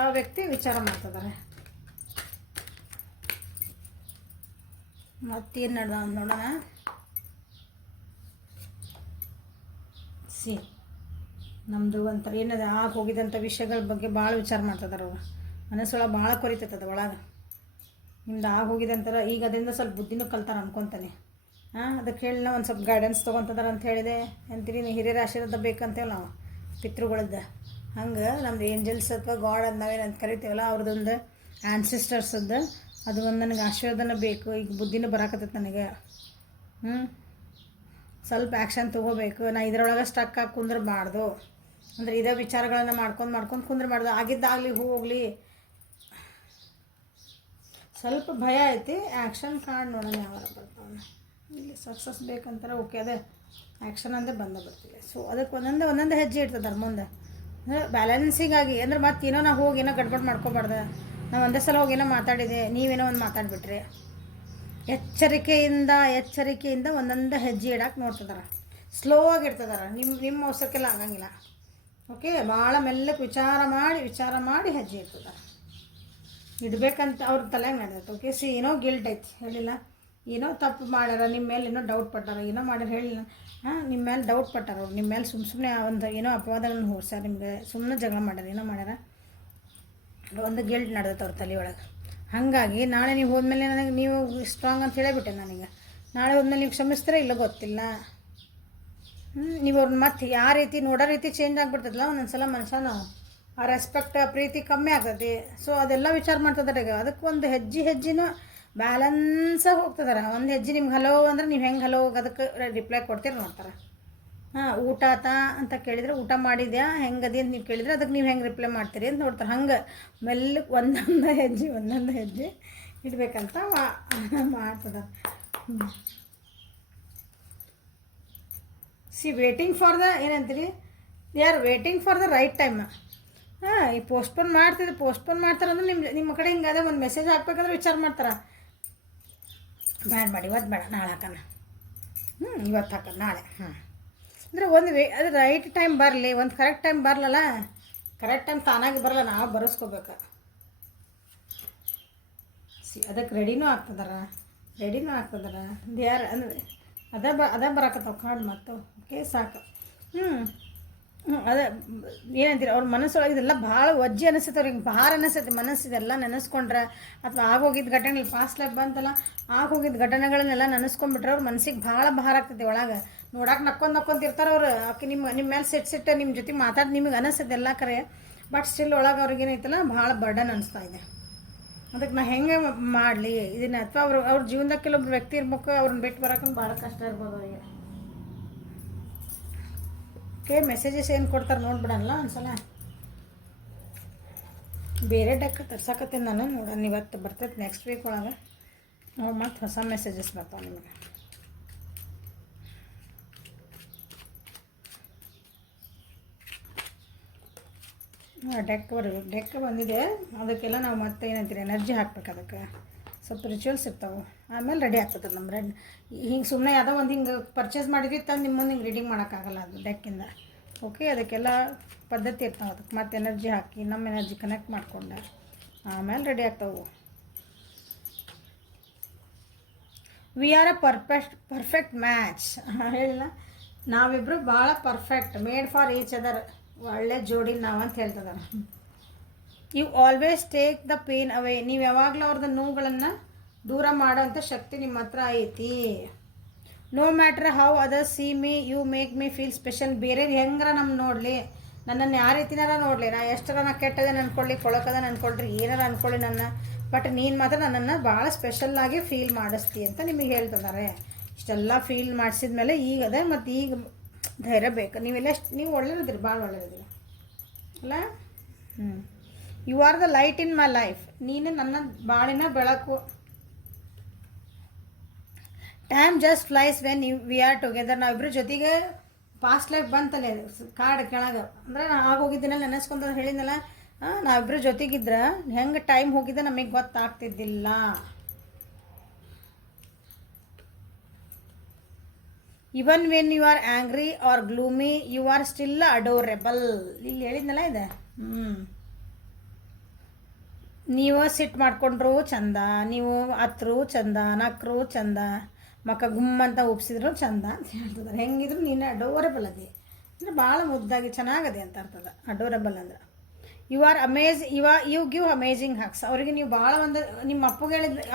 ಆ ವ್ಯಕ್ತಿ ವಿಚಾರ ಮಾಡ್ತಿದ್ದಾರೆ ಮತ್ತೇನು ನಡೆದ ನೋಡೋಣ. ಸಿ ನಮ್ಮದು ಒಂಥರ ಏನದ ಆಗ ಹೋಗಿದಂಥ ವಿಷಯಗಳ ಬಗ್ಗೆ ಭಾಳ ವಿಚಾರ ಮಾಡ್ತಿದ್ದಾರೆ ಅವರು. ಮನಸ್ಸೊಳಗೆ ಭಾಳ ಕೊರಿತೈತದ ಒಳಗೆ. ನಿಮ್ದು ಆಗ ಹೋಗಿದಂಥರ ಈಗ ಅದರಿಂದ ಸ್ವಲ್ಪ ಬುದ್ಧಿನೂ ಕಲ್ತಾರೆ ಅನ್ಕೊತಾನೆ. ಅದಕ್ಕೆ ಹೇಳಿಲ್ಲ ಒಂದು ಸ್ವಲ್ಪ ಗೈಡೆನ್ಸ್ ತೊಗೊತದಾರ ಅಂತ ಹೇಳಿದೆ ಅಂತೀರಿ. ನೀವು ಹಿರಿಯರ ಆಶೀರ್ವಾದ ಬೇಕಂತೇಳಿ ನಾವು ಪಿತೃಗಳದ್ದು ಹಂಗೆ ನಮ್ದು ಏಂಜಲ್ಸ್ ಅಥವಾ ಗಾಡ್ ಅಂತ ನಾವೇನಂತ ಕರಿತೀವಲ್ಲ ಅವ್ರದ್ದೊಂದು ಆ್ಯನ್ಸಿಸ್ಟರ್ಸದ್ದು ಅದು ಒಂದು ನನಗೆ ಆಶೀರ್ವಾದನ ಬೇಕು. ಈಗ ಬುದ್ಧಿನೂ ಬರಾಕತ್ತೈತೆ ನನಗೆ. ಸ್ವಲ್ಪ ಆ್ಯಕ್ಷನ್ ತೊಗೋಬೇಕು. ನಾ ಇದರೊಳಗೆ ಸ್ಟಕ್ ಆಗಿ ಕುಂದ್ರಬಾರ್ದು. ಅಂದರೆ ಇದೇ ವಿಚಾರಗಳನ್ನು ಮಾಡ್ಕೊಂಡು ಕುಂದ್ರಬಾರ್ದು. ಆಗಿದ್ದಾಗಲಿ ಹೋಗಲಿ. ಸ್ವಲ್ಪ ಭಯ ಐತಿ. ಆ್ಯಕ್ಷನ್ ಕಾರ್ಡ್ ನೋಡೋಣ ಯಾವಾಗ ಬರ್ತಾವೆ. ಇಲ್ಲಿ ಸಕ್ಸಸ್ ಬೇಕಂತಾರೆ ಓಕೆ, ಅದೇ ಆ್ಯಕ್ಷನ್ ಅಂದರೆ ಬರ್ತಿಲ್ಲ. ಸೊ ಅದಕ್ಕೆ ಒಂದೊಂದೇ ಹೆಜ್ಜೆ ಇರ್ತದಾರೆ ಮುಂದೆ. ಅಂದರೆ ಬ್ಯಾಲೆನ್ಸಿಗಾಗಿ ಅಂದ್ರೆ ಮತ್ತೆ ಏನೋ ನಾವು ಹೋಗಿ ಏನೋ ಗಡ್ಬಡ್ ಮಾಡ್ಕೊಬಾರ್ದು. ನಾವು ಒಂದೇ ಸಲ ಹೋಗಿ ಏನೋ ಮಾತಾಡಿದೆ, ನೀವೇನೋ ಒಂದು ಮಾತಾಡಿಬಿಟ್ರಿ. ಎಚ್ಚರಿಕೆಯಿಂದ ಒಂದೊಂದೇ ಹೆಜ್ಜೆ ಇಡಕ್ಕೆ ನೋಡ್ತಿದಾರೆ. ಸ್ಲೋ ಆಗಿರ್ತದಾರೆ. ನಿಮ್ಮ ಅವಸರಕ್ಕೆಲ್ಲ ಆಗಂಗಿಲ್ಲ. ಓಕೆ, ಭಾಳ ಮೆಲ್ಲಕ್ಕೆ ವಿಚಾರ ಮಾಡಿ ಹೆಜ್ಜೆ ಇರ್ತದಾರೆ. ಇಡಬೇಕಂತ ಅವ್ರ ತಲೆಗೆ ನಡೆದೈತೆ. ಓಕೆ, ಏನೋ ಗಿಲ್ಟ್ ಐತಿ, ಹೇಳಿಲ್ಲ ಏನೋ ತಪ್ಪು ಮಾಡ್ಯಾರ, ನಿಮ್ಮ ಮೇಲೆ ಏನೋ ಡೌಟ್ ಪಟ್ಟಾರ, ಏನೋ ಮಾಡ್ಯಾರ ಹೇಳಿಲ್ಲ. ನಿಮ್ಮ ಮೇಲೆ ಡೌಟ್ ಪಟ್ಟಾರ ಅವ್ರು, ನಿಮ್ಮ ಮೇಲೆ ಸುಮ್ಮನೆ ಒಂದು ಏನೋ ಅಪವಾದಗಳನ್ನ ಹೊಡ್ಸ್ಯಾರ, ನಿಮಗೆ ಸುಮ್ಮನೆ ಜಗಳ ಮಾಡ್ಯಾರ, ಏನೋ ಮಾಡ್ಯಾರ, ಒಂದು ಗಿಲ್ಟ್ ನಡೆದೈತೆ ಅವ್ರ ತಲೆ ಒಳಗೆ. ಹಾಗಾಗಿ ನಾಳೆ ನೀವು ಹೋದ್ಮೇಲೆ ನನಗೆ ನೀವು ಸ್ಟ್ರಾಂಗ್ ಅಂತ ಹೇಳಿಬಿಟ್ಟೆ ನನಗೆ. ನಾಳೆ ಹೋದ್ಮೇಲೆ ನೀವು ಕ್ಷಮಿಸ್ತೀರ ಇಲ್ಲ ಗೊತ್ತಿಲ್ಲ. ನೀವು ಅವ್ರನ್ನ ಮತ್ತೆ ಯಾವ ರೀತಿ ನೋಡೋ ರೀತಿ ಚೇಂಜ್ ಆಗಿಬಿಡ್ತದಲ್ಲ ಒಂದೊಂದು ಸಲ ಮನುಷ್ಯನ ಆ ರೆಸ್ಪೆಕ್ಟ್ ಪ್ರೀತಿ ಕಮ್ಮಿ ಆಗ್ತದೆ. ಸೊ ಅದೆಲ್ಲ ವಿಚಾರ ಮಾಡ್ತಿದ್ದಾರೆ ಈಗ. ಅದಕ್ಕೆ ಒಂದು ಹೆಜ್ಜೆನೂ ಬ್ಯಾಲೆನ್ಸಾಗಿ ಹೋಗ್ತಿದಾರೆ. ಒಂದು ಹೆಜ್ಜೆ ನಿಮ್ಗೆ ಹಲೋ ಅಂದ್ರೆ ನೀವು ಹೆಂಗೆ ಹಲೋ ಅದಕ್ಕೆ ರಿಪ್ಲೈ ಕೊಡ್ತೀರಿ ನೋಡ್ತಾರೆ. ಊಟ ಆತಾ ಅಂತ ಕೇಳಿದರೆ ಊಟ ಮಾಡಿದ್ಯಾ ಹೆಂಗದಿ ಅಂತ ನೀವು ಕೇಳಿದರೆ ಅದಕ್ಕೆ ನೀವು ಹೆಂಗೆ ರಿಪ್ಲೈ ಮಾಡ್ತೀರಿ ಅಂತ ನೋಡ್ತಾರೆ. ಹಂಗೆ ಮೆಲ್ಲಕ್ಕೆ ಒಂದೊಂದು ಹೆಜ್ಜೆ ಇಡಬೇಕಂತ ಮಾಡ್ತದ. ಸಿ ವೇಟಿಂಗ್ ಫಾರ್ ದ ಏನಂತೀರಿ, they are waiting for the right time. ಈ ಪೋಸ್ಟ್ಪೋನ್ ಮಾಡ್ತಾರೆ ಅಂದ್ರೆ ನಿಮ್ಮ ಕಡೆ ಹಿಂಗೆ ಅದೇ ಒಂದು ಮೆಸೇಜ್ ಹಾಕ್ಬೇಕಂದ್ರೆ ವಿಚಾರ ಮಾಡ್ತಾರೆ. ಬೇಡ ಇವತ್ತು ಬೇಡ ನಾಳೆ ಹಾಕೋಣ, ಇವತ್ತು ಹಾಕೋಣ ನಾಳೆ. ಅಂದರೆ ಅದು ರೈಟ್ ಟೈಮ್ ಬರಲಿ, ಒಂದು ಕರೆಕ್ಟ್ ಟೈಮ್ ಬರಲಲ್ಲ. ಕರೆಕ್ಟ್ ಟೈಮ್ ತಾನಾಗಿ ಬರಲ್ಲ, ನಾವು ಬರೆಸ್ಕೋಬೇಕು. ಅದಕ್ಕೆ ರೆಡಿನೂ ಆಗ್ತದಾರ ಯಾರು ಅಂದರೆ ಅದೇ ಬರಾಕತ್ತಾವ ಕಾರ್ಡ್ ಮತ್ತು ಓಕೆ ಸಾಕು. ಅದೇ ಏನಂತೀರಿ ಅವ್ರ ಮನಸ್ಸೊಳಗೆ ಇದೆಲ್ಲ ಭಾಳ ವಜ್ಜೆ ಅನಿಸುತ್ತೆ ಅವ್ರಿಗೆ, ಭಾರ ಅನಿಸುತ್ತೆ ಮನಸ್ಸಿದೆಲ್ಲ ನೆನೆಸ್ಕೊಂಡ್ರೆ. ಅಥವಾ ಆಗೋಗಿದ್ದ ಘಟನೆಗಳು ಪಾಸ್ಟ್ ಲೈಫ್ ಬಂತಲ್ಲ, ಆಗೋಗಿದ್ದ ಘಟನೆಗಳನ್ನೆಲ್ಲ ನೆನೆಸ್ಕೊಂಡ್ಬಿಟ್ರೆ ಅವ್ರ ಮನಸ್ಸಿಗೆ ಭಾಳ ಭಾರ ಆಗ್ತದೆ ಒಳಗೆ. ನೋಡಕ್ಕೆ ನಕ್ಕೊಂತಿರ್ತಾರೆ ಅವ್ರು. ಆಕೆ ನಿಮ್ಮ ಮೇಲೆ ಸಿಟ್ಟು ನಿಮ್ಮ ಜೊತೆ ಮಾತಾಡಿ ನಿಮಗೆ ಅನಿಸುತ್ತೆ ಎಲ್ಲ ಕರೆ. ಬಟ್ ಸ್ಟಿಲ್ ಒಳಗೆ ಅವ್ರಿಗೇನೈತಲ್ಲ ಭಾಳ ಬರ್ಡನ್ ಅನಿಸ್ತಾ ಇದೆ. ಅದಕ್ಕೆ ನಾ ಹೆಂಗೆ ಮಾಡಲಿ ಇದನ್ನು, ಅಥವಾ ಅವ್ರ ಜೀವನದಾಗ ಕೆಲವೊಬ್ರು ವ್ಯಕ್ತಿ ಇರ್ಬೇಕು, ಅವ್ರನ್ನ ಬಿಟ್ಟು ಬರೋಕೆ ಭಾಳ ಕಷ್ಟ ಇರ್ಬೋದು ಅವರಿಗೆ. ಓಕೆ, ಮೆಸೇಜಸ್ ಏನು ಕೊಡ್ತಾರೆ ನೋಡ್ಬಿಡಲ್ಲ ಒಂದ್ಸಲ. ಬೇರೆ ಡೆಕ್ ತರ್ಸಕತ್ತೀನಿ ನಾನು, ನೋಡೋಣ ಇವತ್ತು ಬರ್ತೈತೆ ನೆಕ್ಸ್ಟ್ ವೀಕ್ ಒಳಗೆ ನೋಡಿ ಮತ್ತು ಹೊಸ ಮೆಸೇಜಸ್ ಬರ್ತಾವೆ ನಿಮಗೆ. ಡೆಕ್ ಬಂದಿದೆ. ಅದಕ್ಕೆಲ್ಲ ನಾವು ಮತ್ತೆ ಏನಂತೀರಿ ಎನರ್ಜಿ ಹಾಕ್ಬೇಕು. ಅದಕ್ಕೆ ಸ್ವಲ್ಪ ರಿಚುವಲ್ಸ್ ಇರ್ತಾವೆ, ಆಮೇಲೆ ರೆಡಿ ಆಗ್ತದೆ ನಮ್ಮ ಹಿಂಗೆ ಸುಮ್ಮನೆ ಯಾವುದೋ ಒಂದು ಹಿಂಗೆ ಪರ್ಚೇಸ್ ಮಾಡಿದ್ವಿ ತಂದು ನಿಮ್ಮ ಮುಂದೆ ಹಿಂಗೆ ರೀಡಿಂಗ್ ಮಾಡೋಕ್ಕಾಗಲ್ಲ ಅದು ಡೆಕ್ಕಿಂದ. ಓಕೆ, ಅದಕ್ಕೆಲ್ಲ ಪದ್ಧತಿ ಇರ್ತಾವೆ. ಅದಕ್ಕೆ ಮತ್ತೆ ಎನರ್ಜಿ ಹಾಕಿ ನಮ್ಮ ಎನರ್ಜಿ ಕನೆಕ್ಟ್ ಮಾಡಿಕೊಂಡೆ ಆಮೇಲೆ ರೆಡಿ ಆಗ್ತಾವೆ. We are a perfect match. ಹೇಳಿಲ್ಲ, ನಾವಿಬ್ಬರು ಭಾಳ perfect, made for each other, ಒಳ್ಳೆ ಜೋಡಿ ನಾವು ಅಂತ ಹೇಳ್ತಿದ್ದಾರೆ. You always take the pain away. ನೀವು ಯಾವಾಗಲೂ ಅವ್ರದ್ದು ನೋವುಗಳನ್ನು ದೂರ ಮಾಡೋವಂಥ ಶಕ್ತಿ ನಿಮ್ಮ ಹತ್ರ ಐತಿ. No matter how others see me you make me feel special. ಬೇರೆಯವ್ರು ಹೆಂಗಾರ ನಮ್ಮ ನೋಡಲಿ, ನನ್ನನ್ನು ಯಾವ ರೀತಿನಾರ ನೋಡಲಿ, ನಾ ಎಷ್ಟರ ನಾ ಕೆಟ್ಟದನ್ನು ಅನ್ಕೊಳ್ಳಿ, ಕೊಳಕದನ್ನು ಅನ್ಕೊಳ್ರಿ, ಏನಾರ ಅನ್ಕೊಳ್ಳಿ ನನ್ನ, ಬಟ್ ನೀನು ಮಾತ್ರ ನನ್ನನ್ನು ಭಾಳ ಸ್ಪೆಷಲ್ಲಾಗಿ ಫೀಲ್ ಮಾಡಿಸ್ತಿ ಅಂತ ನಿಮಗೆ ಹೇಳ್ತಿದ್ದಾರೆ. ಇಷ್ಟೆಲ್ಲ ಫೀಲ್ ಮಾಡಿಸಿದ ಮೇಲೆ ಈಗ ಅದೇ ಮತ್ತು ಈಗ ಧೈರ್ಯ ಬೇಕು. ನೀವು ಒಳ್ಳೆಯದಿರಿ, ಭಾಳ ಒಳ್ಳೆಯದಿರಿ ಅಲ್ಲ. You are the light in my life. ನೀನು ನನ್ನ ಬಾಳಿನ ಬೆಳಕು. Time just flies when we are together. ನಾವಿಬ್ಬರು ಜೊತೆಗೆ ಪಾಸ್ಟ್ ಲೈಫ್ ಬಂತಲ್ಲ ಕಾಡು ಕೆಳಗೆ, ಅಂದರೆ ನಾನು ಆಗೋಗಿದ್ದೀನಲ್ಲ ನೆನೆಸ್ಕೊಂತ ಹೇಳಿದ್ನಲ್ಲ, ನಾವಿಬ್ಬರು ಜೊತೆಗಿದ್ರೆ ಹೆಂಗೆ ಟೈಮ್ ಹೋಗಿದ್ದೆ ನಮಗೆ ಗೊತ್ತಾಗ್ತಿದ್ದಿಲ್ಲ. Even when you are angry or gloomy you are still adorable. ಇಲ್ಲಿ ಹೇಳಿದ್ನಲ್ಲ ಇದೆ. ನೀವು ಸಿಟ್ಟು ಮಾಡ್ಕೊಂಡ್ರು ಚಂದ, ನೀವು ಹತ್ರು ಚಂದ, ನಕ್ರು ಚಂದ, ಮಕ್ಕ ಗುಮ್ಮಂತ ಉಪ್ಸಿದ್ರು ಚಂದ ಅಂತ ಹೇಳ್ತಿದ್ದಾರೆ. ಹೆಂಗಿದ್ರು ನೀನು ಅಡೋರೆಬಲ್ ಅದಿ ಅಂದರೆ ಭಾಳ ಮುದ್ದಾಗಿ ಚೆನ್ನಾಗದೆ ಅಂತ ಅರ್ಥದ. ಅಡೋರೆಬಲ್ ಅಂದ್ರೆ you are amaze, you give amazing hugs. ಅವರಿಗೆ ನೀವು ಭಾಳ ಒಂದು ನಿಮ್ಮ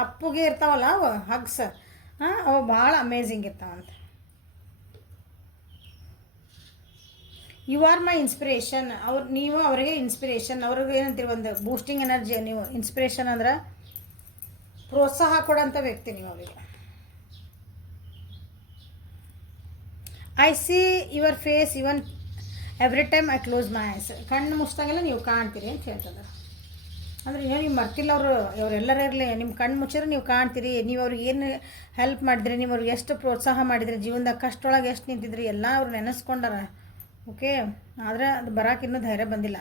ಅಪ್ಪುಗೆ ಇರ್ತಾವಲ್ಲ ಅವು ಹಗ್ಸ್, ಅವು ಭಾಳ ಅಮೇಝಿಂಗ್ ಇರ್ತಾವಂತ. You are my inspiration. ನೀವು ಅವರಿಗೆ ಇನ್ಸ್ಪಿರೇಷನ್, ಅವ್ರಿಗೆ ಏನಂತೀರಿ ಒಂದು ಬೂಸ್ಟಿಂಗ್ ಎನರ್ಜಿ. ನೀವು ಇನ್ಸ್ಪಿರೇಷನ್ ಅಂದ್ರೆ ಪ್ರೋತ್ಸಾಹ ಕೊಡೋಂಥ ವ್ಯಕ್ತಿ ನೀವು ಅವರಿಗೆ. I see your face even every time I close my eyes. ಕಣ್ಣು ಮುಚ್ಚಿದಾಗೆಲ್ಲ ನೀವು ಕಾಣ್ತೀರಿ ಅಂತ ಹೇಳ್ತದೆ. ಅಂದರೆ ನೀವು ಮರ್ತಿಲ್ಲ, ಅವರೆಲ್ಲರೂ ಇರಲಿ, ನಿಮ್ಮ ಕಣ್ಣು ಮುಚ್ಚಿದ್ರೆ ನೀವು ಕಾಣ್ತೀರಿ. ನೀವು ಅವ್ರಿಗೆ ಏನು ಹೆಲ್ಪ್ ಮಾಡಿದ್ರಿ, ನೀವು ಅವ್ರಿಗೆ ಎಷ್ಟು ಪ್ರೋತ್ಸಾಹ ಮಾಡಿದ್ರಿ, ಜೀವನದಾಗ ಕಷ್ಟೊಳಗೆ ಎಷ್ಟು ನಿಂತಿದ್ರಿ, ಎಲ್ಲ ಅವ್ರು ನೆನೆಸ್ಕೊಂಡಾರ. ಓಕೆ, ಆದರೆ ಅದು ಬರೋಕೆ ಇನ್ನೂ ಧೈರ್ಯ ಬಂದಿಲ್ಲ.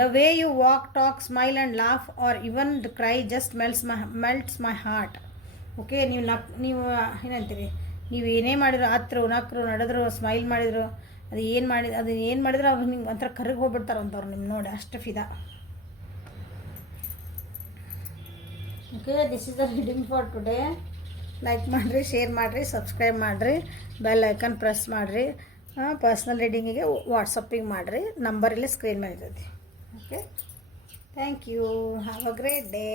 The way you walk, talk, smile and laugh or even cry just melts my heart. Okay, ನೀವು ಏನಂತೀರಿ, ನೀವು ಏನೇ ಮಾಡಿದ್ರು, ಹತ್ರು ನಕ್ರು ನಡೆದ್ರು, ಸ್ಮೈಲ್ ಮಾಡಿದ್ರು, ಅದು ಏನು ಮಾಡಿದ್ರು ಅವ್ರು ನಿಮ್ಗೆ ಒಂಥರ ಕರಗಿ ಹೋಗ್ಬಿಡ್ತಾರಂತವ್ರು ನಿಮ್ಮ ನೋಡಿ, ಅಷ್ಟು ಫಿದಾ. Okay, this is the reading for today. Like ಮಾಡಿರಿ, ಶೇರ್ ಮಾಡಿರಿ, ಸಬ್ಸ್ಕ್ರೈಬ್ ಮಾಡಿರಿ, ಬೆಲ್ ಐಕನ್ ಪ್ರೆಸ್ ಮಾಡಿರಿ. ಪರ್ಸ್ನಲ್ ರೀಡಿಂಗಿಗೆ ವಾಟ್ಸಪ್ಪಿಗೆ ಮಾಡಿರಿ, ನಂಬರ್ ಇಲ್ಲಿ ಸ್ಕ್ರೀನ್ ಮೇಲೆ ಇರ್ತೈತಿ. Okay, thank you, have a great day.